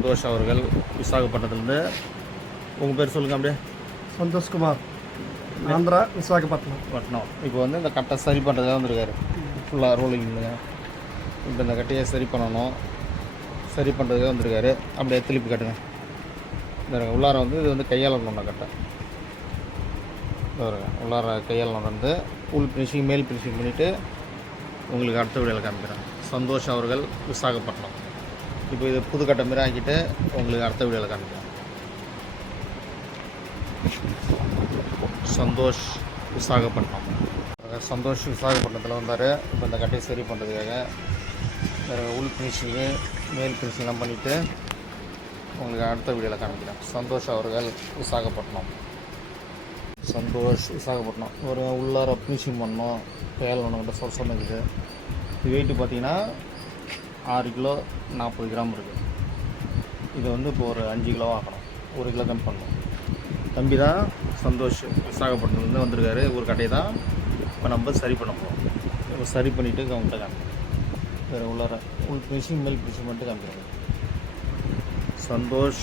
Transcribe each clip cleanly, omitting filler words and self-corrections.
சந்தோஷ் அவர்கள் விசாகப்பட்டினத்துலேருந்து. உங்கள் பேர் சொல்லுங்கள் அப்படியே. சந்தோஷ்குமார், ஆந்திரா, விசாகப்பட்டினம். இப்போ வந்து இந்த கட்டை சரி பண்ணுறதுக்காக வந்திருக்காரு. ஃபுல்லாக ரோலிங் இல்லைங்க. இப்போ இந்த கட்டையை சரி பண்ணணும். சரி பண்ணுறதுக்காக வந்திருக்காரு. அப்படியே திருப்பி கட்டுங்க. இந்த உள்ளார வந்து இது வந்து கையால் நோண்ட கட்டை. உள்ளார கையால் நோண்டு உள் ஃபினிஷிங் மேல் ஃபினிஷிங் பண்ணிவிட்டு உங்களுக்கு அடுத்த வீடியோவில் காமிக்கிறேன். சந்தோஷ் அவர்கள் விசாகப்பட்டினம். இப்போ இது புதுக்கட்டை மாரி ஆக்கிட்டு உங்களுக்கு அடுத்த வீடியோவில் காமிக்கிறேன். சந்தோஷ் விசாகப்பட்டினம். சந்தோஷ் விசாகப்பட்டினத்தில் வந்தார். இப்போ இந்த கட்டையை சரி பண்ணுறதுக்காக உள் ஃபினிஷிங்கு மேல் ஃபினிஷிங்லாம் பண்ணிவிட்டு உங்களுக்கு அடுத்த வீடியோவில் காமிக்கிறேன். சந்தோஷ் அவர்கள் விசாகப்பட்டினம். சந்தோஷ் விசாகப்பட்டினம். ஒரு உள்ளார ஃபினிஷிங் பண்ணோம். கையால் ஒன்று சொன்னது. இது வெயிட்டு பார்த்தீங்கன்னா 6 கிலோ 40 கிராம் இருக்குது. இது வந்து இப்போ ஒரு 5 கிலோ ஆக்கணும். 1 கிலோ கம்மி பண்ணணும். தம்பி தான் சந்தோஷ் விசாகப்பட்டினத்துலேருந்து வந்திருக்காரு. ஒரு கடையை தான் இப்போ நம்ம சரி பண்ண போகிறோம். இப்போ சரி பண்ணிவிட்டு அவங்கள்ட்ட காமிக்கிறோம். வேறு உள்ளார உள் ஃபினிஷிங் மேல் ஃபினிஷிங் மட்டும் காமிக்கிறோம். சந்தோஷ்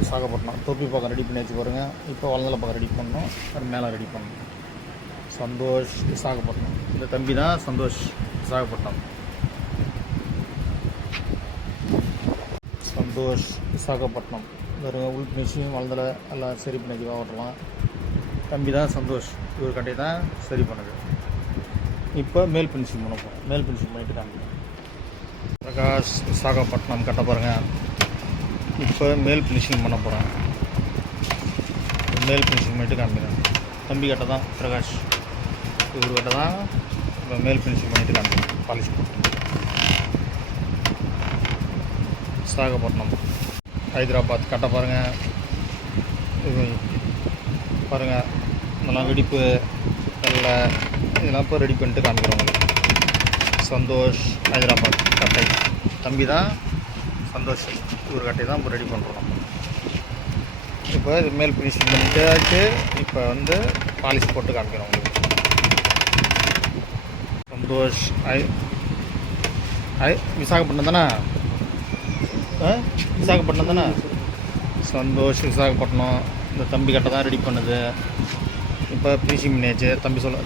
விசாகப்பட்டினம். தொப்பி பக்கம் ரெடி பண்ணி வச்சு பாருங்கள். இப்போ வளர்ந்தல பக்கம் ரெடி பண்ணணும். அது மேலே ரெடி பண்ணணும். சந்தோஷ் விசாகப்பட்டினம். இந்த தம்பி தான் சந்தோஷ் விசாகப்பட்டினம். சந்தோஷ் விசாகப்பட்டினம். வேறு உள் ஃபினிஷிங் வளர்ந்தல எல்லாம் சரி பண்ணி வச்சு ஓட்டலாம். தம்பி தான் சந்தோஷ். இவர் கட்டையை தான் சரி பண்ணுது. இப்போ மேல் ஃபினிஷிங் பண்ண போகிறோம். மேல் ஃபினிஷிங் பண்ணிவிட்டு காமிக்கிறேன். பிரகாஷ் விசாகப்பட்டினம் கட்ட பாருங்கள். இப்போ மேல் ஃபினிஷிங் பண்ண போகிறேன். மேல் ஃபினிஷிங் பண்ணிட்டு காமிக்கிறேன். தம்பி கட்டை தான் பிரகாஷ். இவர் கட்டை தான் இப்போ மேல் ஃபினிஷிங் பண்ணிட்டு காமிக்கிறேன். பாலிஷ் போட்டு. விசாகப்பட்டினம் ஹைதராபாத் கட்ட பாருங்கள். இது பாருங்கள். இதெல்லாம் வெடிப்பு வெள்ளை இதெல்லாம் இப்போ ரெடி பண்ணிட்டு காமிக்கிறோம் உங்களுக்கு. சந்தோஷ் ஹைதராபாத் கட்டை. தம்பி தான் சந்தோஷ். ஒரு கட்டை தான் இப்போ ரெடி பண்ணுறோம் நம்ம. இப்போ இது மேல் ஃபினிஷிங் பண்ணிட்டு இப்போ வந்து பாலிஷ் போட்டு காமிக்கிறோம் உங்களுக்கு. சந்தோஷ் விசாகப்பட்டினம் தானே? விசாகப்பட்டினம் தானே? சந்தோஷ் விசாகப்பட்டினம். இந்த தம்பி கட்டை தான் ரெடி பண்ணுது. இப்போ ஃபினிஷிங் பண்ணியாச்சு.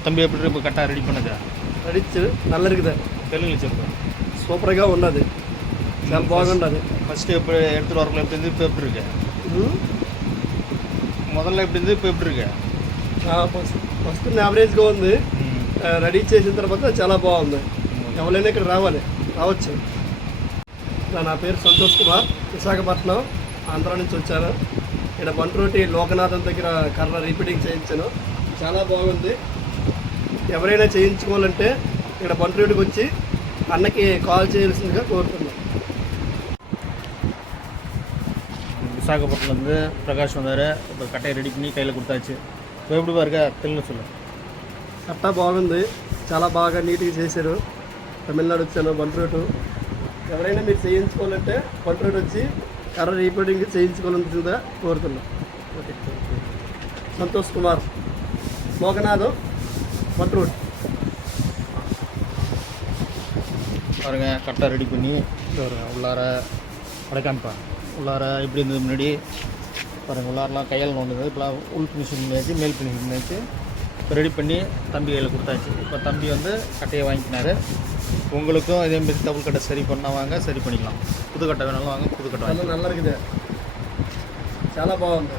தம்பி எப்படி இப்போ கட்டை ரெடி பண்ணுது? నడిచి నల్లరికిదే తెలుగులో చెప్పు. సూపర్గా ఉన్నది. చాలా బాగుంటుంది. ఫస్ట్ ఎప్పుడు எடுத்துகிட்டு வரக்குள்ள எப்படி இருந்து இப்போ எப்படி இருக்கு? முதல்ல எப்படி இருந்து இப்போ எப்படி இருக்கு? ఫస్ట్ యావరేజ్గా ఉంది. రెడీ చేసిన తర్వాత చాలా బాగుంది. ఎవరైనా ఇక్కడ రావచ్చు. నా పేరు సంతోష్ కుమార్, విశాఖపట్నం ఆంధ్ర నుంచి వచ్చాను. ఇక్కడ బంట్రోటి లోకనాథన్ దగ్గర కర్ర రీపీటింగ్ చేయించాను. చాలా బాగుంది. ఎవరైనా చేయించుకోవాలంటే ఇక్కడ బంట్రోటికి వచ్చి అన్నకి కాల్ చేయాల్సిందిగా కోరుతున్నాను. விசாகப்பட்டினத்துலேருந்து பிரகாஷ் வந்தார். இப்போ கட்டையை ரெடி பண்ணி கையில் கொடுத்தாச்சு. இப்போ எப்படி பாருங்க తెలుగు சொல்லு. కట్ట బాగుంది. చాలా బాగా నీట్గా చేశారు. తమిళనాడు వచ్చాను బంట్రోటు. ఎవరైనా మీరు చేయించుకోవాలంటే బంట్రోటు వచ్చి కర్ర రీపీటింగ్ చేయించుకోవాల్సిందిగా కోరుతున్నాం. ఓకే. సంతోష్ కుమార్, లోకనాథం, బంట్రోட். பாருங்க கட்டை ரெடி பண்ணி உள்ளார உடைக்காமிப்பா. உள்ளார எப்படி இருந்தது முன்னாடி பாருங்கள். உள்ளாரெலாம் கையால் நோண்டுது. இப்போ உள் ஃபினிஷிங் பண்ணியாச்சு, மேல் ஃபினிஷிங் பண்ணியாச்சு. இப்போ ரெடி பண்ணி தம்பி கையில் கொடுத்தாச்சு. இப்போ தம்பி வந்து கட்டையை வாங்கிக்கினாரு. உங்களுக்கும் இதேமாரி டபுள் கட்டை சரி பண்ணால் வாங்க, சரி பண்ணிக்கலாம். புது கட்டை வேணாலும் வாங்க, புது கட்டை வாங்க. நல்லா இருக்குது. చాలా బాగుంది.